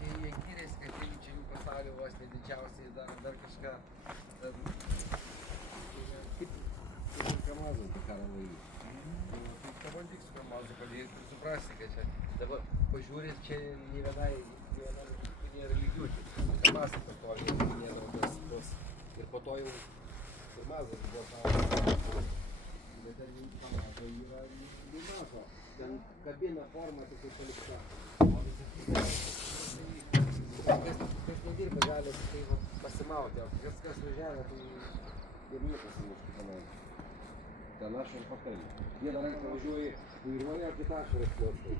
Čia jie gyrėsi, kad čia jų pasaulio vos ne didžiausiai dar kažką. Kaip Kamazą tai karavai. Tai pabandyk su Kamazu padėti ir suprasti, kad čia dabar pažiūrėt, čia nė vienai nėra lygių. Kamazą pastovi, nėra tos ir po to jau Kamazas buvo tavo. Bet ten Kamazo yra mažo. Ten kabina forma tik tai palikta. Kas nedirba gali tai pasimauti, o kas važiavę, tai ir niekas nemušti tenai. Ten aš ir pakalbė. Vieną ranką važiuoji, vairuoji, o kitą aš ir atklostai.